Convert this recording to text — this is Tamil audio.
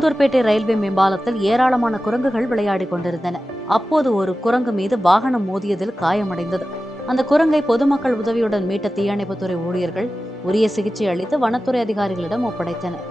உளுந்தூர்பேட்டை ரயில்வே மேம்பாலத்தில் ஏராளமான குரங்குகள் விளையாடிக் கொண்டிருந்தன. அப்போது ஒரு குரங்கு மீது வாகனம் மோதியதில் காயமடைந்தது. அந்த குரங்கை பொதுமக்கள் உதவியுடன் மீட்ட தீயணைப்புத்துறை ஊழியர்கள் உரிய சிகிச்சை அளித்து வனத்துறை அதிகாரிகளிடம் ஒப்படைத்தனர்.